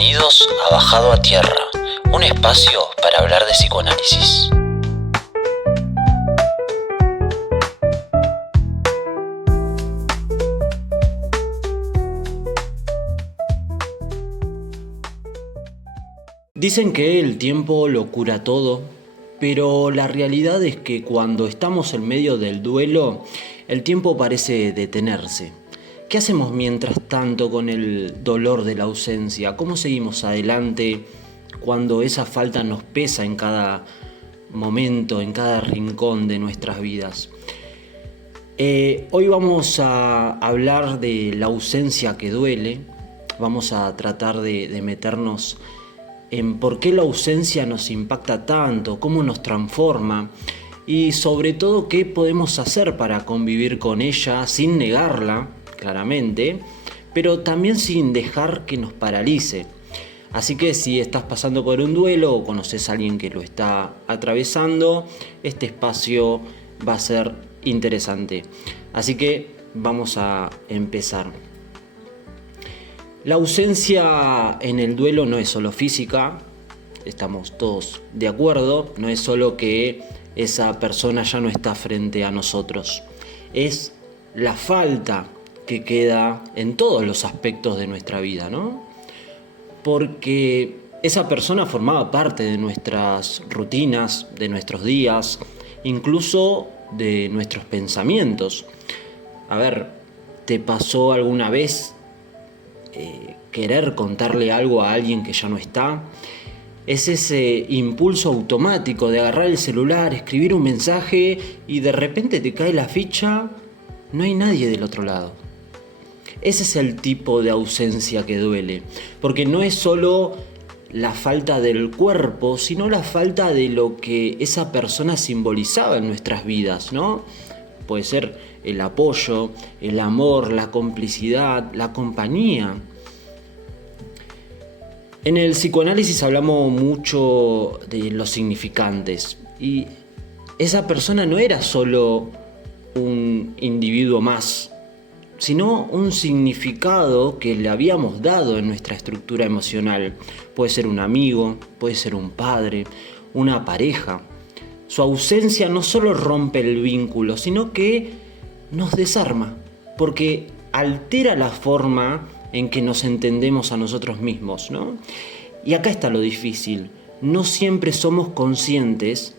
Bienvenidos a Bajado a Tierra, un espacio para hablar de psicoanálisis. Dicen que el tiempo lo cura todo, pero la realidad es que cuando estamos en medio del duelo, el tiempo parece detenerse. ¿Qué hacemos mientras tanto con el dolor de la ausencia? ¿Cómo seguimos adelante cuando esa falta nos pesa en cada momento, en cada rincón de nuestras vidas? Hoy vamos a hablar de la ausencia que duele. Vamos a tratar de meternos en por qué la ausencia nos impacta tanto, cómo nos transforma y sobre todo qué podemos hacer para convivir con ella sin negarla, claramente, pero también sin dejar que nos paralice. Así que si estás pasando por un duelo o conoces a alguien que lo está atravesando, este espacio va a ser interesante. Así que vamos a empezar. La ausencia en el duelo no es solo física, estamos todos de acuerdo, no es solo que esa persona ya no está frente a nosotros, es la falta que queda en todos los aspectos de nuestra vida, ¿no? Porque esa persona formaba parte de nuestras rutinas, de nuestros días, incluso de nuestros pensamientos. A ver, ¿te pasó alguna vez querer contarle algo a alguien que ya no está? Es ese impulso automático de agarrar el celular, escribir un mensaje y de repente te cae la ficha, no hay nadie del otro lado. Ese es el tipo de ausencia que duele, porque no es solo la falta del cuerpo, sino la falta de lo que esa persona simbolizaba en nuestras vidas, ¿no? Puede ser el apoyo, el amor, la complicidad, la compañía. En el psicoanálisis hablamos mucho de los significantes y esa persona no era solo un individuo más, sino un significado que le habíamos dado en nuestra estructura emocional. Puede ser un amigo, puede ser un padre, una pareja. Su ausencia no solo rompe el vínculo, sino que nos desarma, porque altera la forma en que nos entendemos a nosotros mismos, ¿no? Y acá está lo difícil. No siempre somos conscientes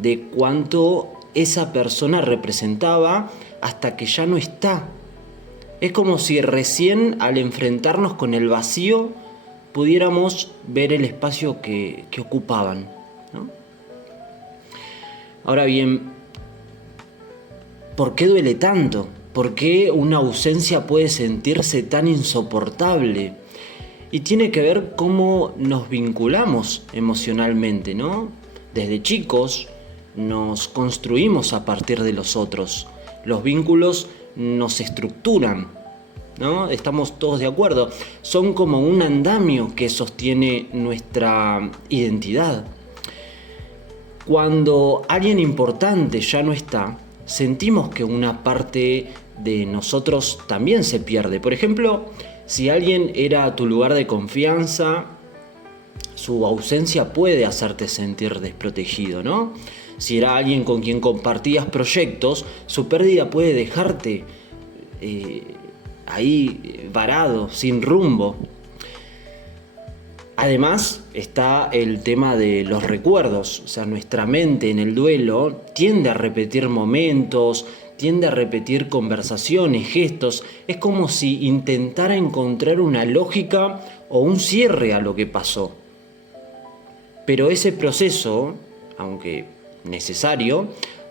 de cuánto esa persona representaba hasta que ya no está. Es como si recién al enfrentarnos con el vacío pudiéramos ver el espacio que ocupaban, ¿no? Ahora bien, ¿por qué duele tanto? ¿Por qué una ausencia puede sentirse tan insoportable? Y tiene que ver cómo nos vinculamos emocionalmente, ¿no? Desde chicos nos construimos a partir de los otros. Los vínculos nos estructuran, ¿no? Estamos todos de acuerdo. Son como un andamio que sostiene nuestra identidad. Cuando alguien importante ya no está, sentimos que una parte de nosotros también se pierde. Por ejemplo, si alguien era tu lugar de confianza, su ausencia puede hacerte sentir desprotegido, ¿no? Si era alguien con quien compartías proyectos, su pérdida puede dejarte ahí varado, sin rumbo. Además está el tema de los recuerdos. O sea, nuestra mente en el duelo tiende a repetir momentos, tiende a repetir conversaciones, gestos. Es como si intentara encontrar una lógica o un cierre a lo que pasó. Pero ese proceso, aunque necesario,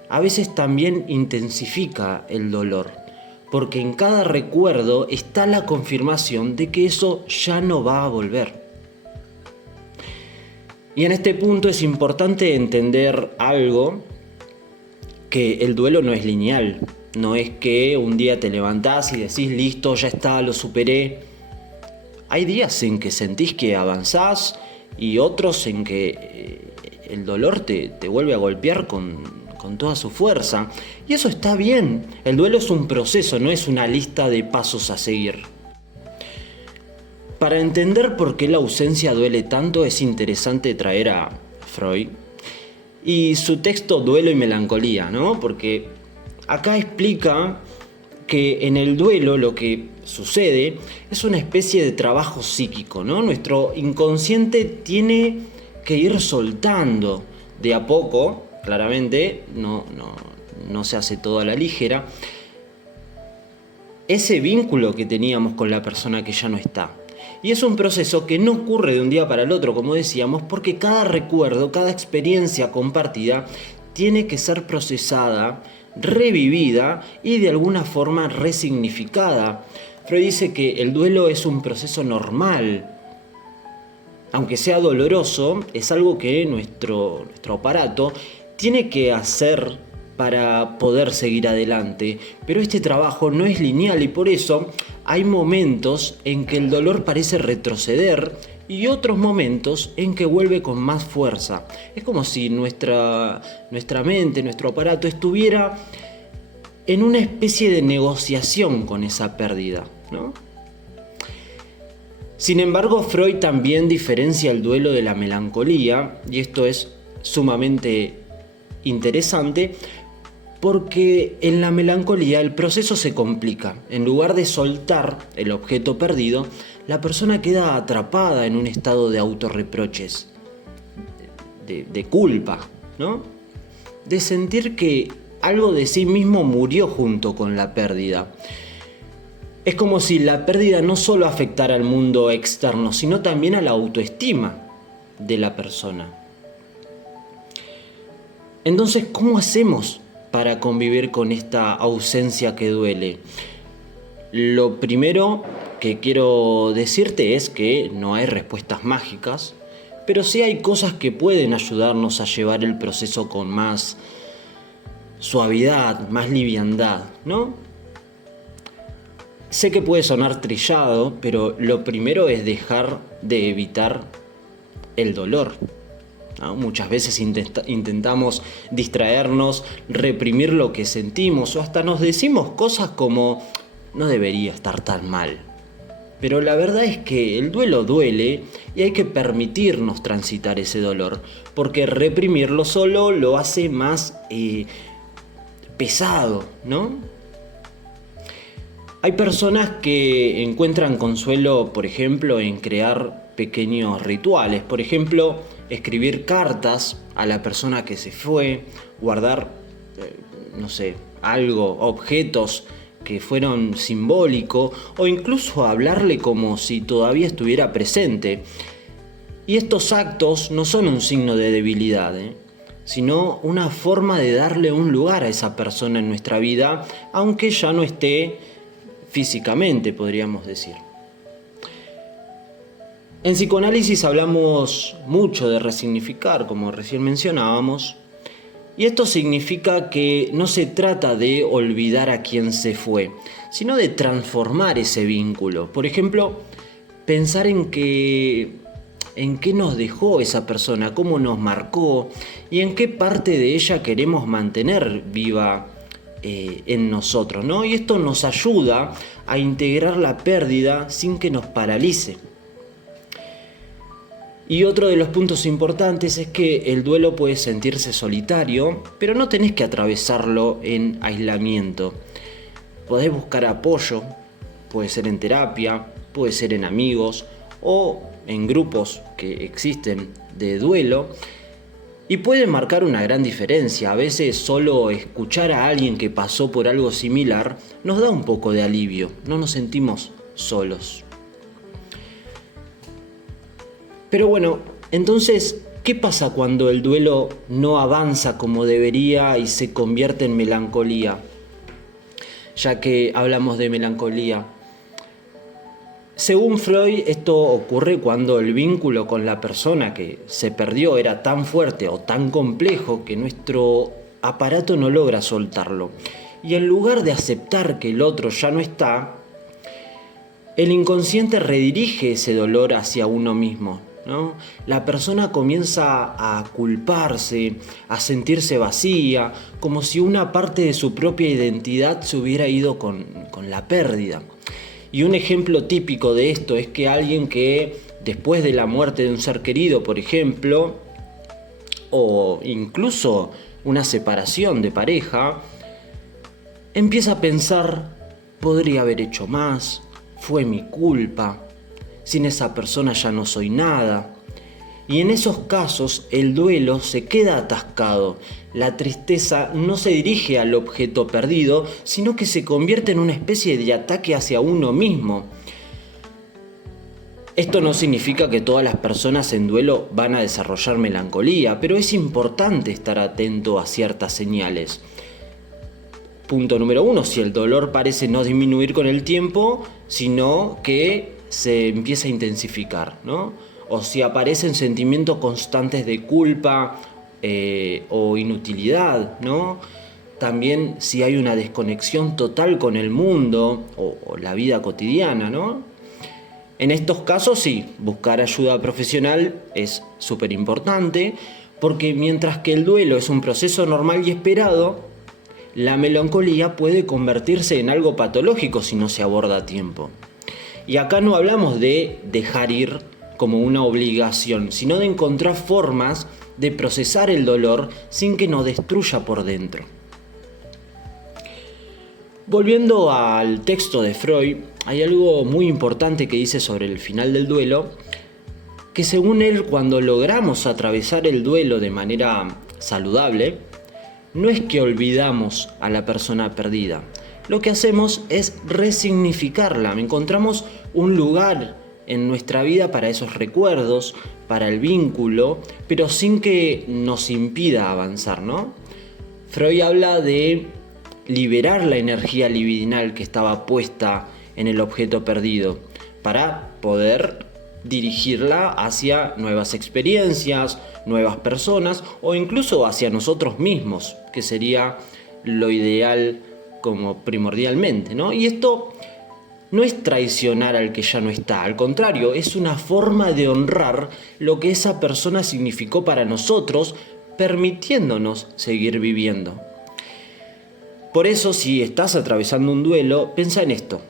a veces también intensifica el dolor, porque en cada recuerdo está la confirmación de que eso ya no va a volver. Y en este punto es importante entender algo, que el duelo no es lineal, no es que un día te levantás y decís listo, ya está, lo superé. Hay días en que sentís que avanzás y otros en que el dolor te vuelve a golpear con toda su fuerza. Y eso está bien. El duelo es un proceso, no es una lista de pasos a seguir. Para entender por qué la ausencia duele tanto es interesante traer a Freud y su texto Duelo y Melancolía, ¿no? Porque acá explica que en el duelo lo que sucede es una especie de trabajo psíquico, ¿no? Nuestro inconsciente tiene que ir soltando de a poco, claramente, no se hace todo a la ligera, ese vínculo que teníamos con la persona que ya no está. Y es un proceso que no ocurre de un día para el otro, como decíamos, porque cada recuerdo, cada experiencia compartida tiene que ser procesada, revivida y de alguna forma resignificada. Freud dice que el duelo es un proceso normal. Aunque sea doloroso, es algo que nuestro aparato tiene que hacer para poder seguir adelante. Pero este trabajo no es lineal y por eso hay momentos en que el dolor parece retroceder y otros momentos en que vuelve con más fuerza. Es como si nuestra mente, nuestro aparato estuviera en una especie de negociación con esa pérdida, ¿no? Sin embargo, Freud también diferencia el duelo de la melancolía, y esto es sumamente interesante, porque en la melancolía el proceso se complica. En lugar de soltar el objeto perdido, la persona queda atrapada en un estado de autorreproches, de culpa, ¿no? De sentir que algo de sí mismo murió junto con la pérdida. Es como si la pérdida no solo afectara al mundo externo, sino también a la autoestima de la persona. Entonces, ¿cómo hacemos para convivir con esta ausencia que duele? Lo primero que quiero decirte es que no hay respuestas mágicas, pero sí hay cosas que pueden ayudarnos a llevar el proceso con más suavidad, más liviandad, ¿no? Sé que puede sonar trillado, pero lo primero es dejar de evitar el dolor, ¿no? Muchas veces intentamos distraernos, reprimir lo que sentimos o hasta nos decimos cosas como no debería estar tan mal. Pero la verdad es que el duelo duele y hay que permitirnos transitar ese dolor, porque reprimirlo solo lo hace más pesado, ¿no? Hay personas que encuentran consuelo, por ejemplo, en crear pequeños rituales. Por ejemplo, escribir cartas a la persona que se fue, guardar, objetos que fueron simbólicos o incluso hablarle como si todavía estuviera presente. Y estos actos no son un signo de debilidad, sino una forma de darle un lugar a esa persona en nuestra vida, aunque ya no esté físicamente, podríamos decir. En psicoanálisis hablamos mucho de resignificar, como recién mencionábamos, y esto significa que no se trata de olvidar a quien se fue, sino de transformar ese vínculo. Por ejemplo, pensar en qué nos dejó esa persona, cómo nos marcó y en qué parte de ella queremos mantener viva en nosotros, ¿no? Y esto nos ayuda a integrar la pérdida sin que nos paralice. Y otro de los puntos importantes es que el duelo puede sentirse solitario, pero no tenés que atravesarlo en aislamiento. Podés buscar apoyo, puede ser en terapia, puede ser en amigos o en grupos que existen de duelo. Y puede marcar una gran diferencia. A veces solo escuchar a alguien que pasó por algo similar nos da un poco de alivio, no nos sentimos solos. Pero bueno, entonces, ¿qué pasa cuando el duelo no avanza como debería y se convierte en melancolía? Ya que hablamos de melancolía. Según Freud, esto ocurre cuando el vínculo con la persona que se perdió era tan fuerte o tan complejo que nuestro aparato no logra soltarlo. Y en lugar de aceptar que el otro ya no está, el inconsciente redirige ese dolor hacia uno mismo, ¿no? La persona comienza a culparse, a sentirse vacía, como si una parte de su propia identidad se hubiera ido con la pérdida. Y un ejemplo típico de esto es que alguien que después de la muerte de un ser querido, por ejemplo, o incluso una separación de pareja, empieza a pensar, podría haber hecho más, fue mi culpa, sin esa persona ya no soy nada. Y en esos casos el duelo se queda atascado. La tristeza no se dirige al objeto perdido, sino que se convierte en una especie de ataque hacia uno mismo. Esto no significa que todas las personas en duelo van a desarrollar melancolía, pero es importante estar atento a ciertas señales. Punto número 1, si el dolor parece no disminuir con el tiempo, sino que se empieza a intensificar, ¿no? O si aparecen sentimientos constantes de culpa o inutilidad, ¿no? También si hay una desconexión total con el mundo o la vida cotidiana, ¿no? En estos casos sí, buscar ayuda profesional es súper importante, porque mientras que el duelo es un proceso normal y esperado, la melancolía puede convertirse en algo patológico si no se aborda a tiempo. Y acá no hablamos de dejar ir como una obligación, sino de encontrar formas de procesar el dolor sin que nos destruya por dentro. Volviendo al texto de Freud, hay algo muy importante que dice sobre el final del duelo, que según él, cuando logramos atravesar el duelo de manera saludable, no es que olvidamos a la persona perdida. Lo que hacemos es resignificarla. Encontramos un lugar en nuestra vida para esos recuerdos, para el vínculo, pero sin que nos impida avanzar, ¿no? Freud habla de liberar la energía libidinal que estaba puesta en el objeto perdido para poder dirigirla hacia nuevas experiencias, nuevas personas o incluso hacia nosotros mismos, que sería lo ideal como primordialmente, ¿no? Y esto no es traicionar al que ya no está, al contrario, es una forma de honrar lo que esa persona significó para nosotros, permitiéndonos seguir viviendo. Por eso, si estás atravesando un duelo, piensa en esto.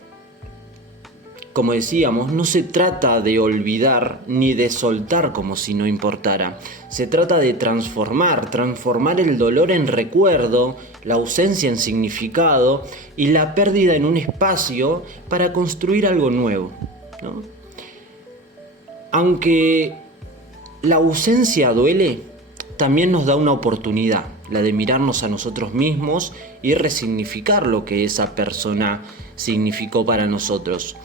Como decíamos, no se trata de olvidar ni de soltar como si no importara. Se trata de transformar el dolor en recuerdo, la ausencia en significado y la pérdida en un espacio para construir algo nuevo, ¿no? Aunque la ausencia duele, también nos da una oportunidad, la de mirarnos a nosotros mismos y resignificar lo que esa persona significó para nosotros.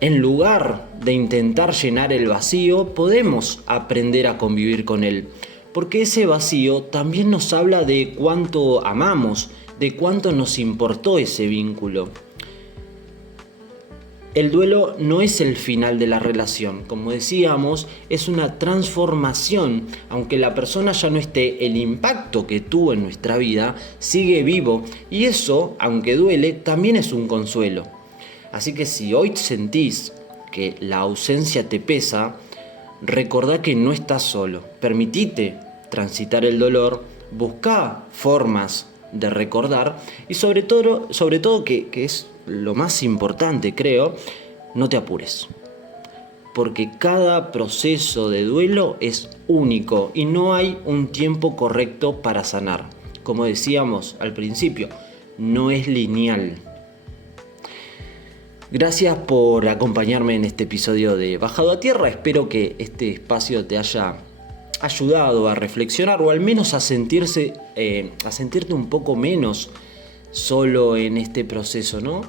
En lugar de intentar llenar el vacío, podemos aprender a convivir con él, porque ese vacío también nos habla de cuánto amamos, de cuánto nos importó ese vínculo. El duelo no es el final de la relación, como decíamos, es una transformación. Aunque la persona ya no esté, el impacto que tuvo en nuestra vida sigue vivo y eso, aunque duele, también es un consuelo. Así que si hoy sentís que la ausencia te pesa, recordá que no estás solo. Permitite transitar el dolor, buscá formas de recordar y sobre todo que es lo más importante, creo, no te apures. Porque cada proceso de duelo es único y no hay un tiempo correcto para sanar. Como decíamos al principio, no es lineal. Gracias por acompañarme en este episodio de Bajado a Tierra. Espero que este espacio te haya ayudado a reflexionar o al menos a sentirte un poco menos solo en este proceso, ¿no?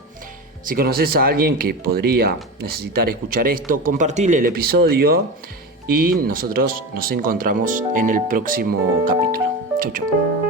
Si conoces a alguien que podría necesitar escuchar esto, compartile el episodio y nosotros nos encontramos en el próximo capítulo. Chau, chau.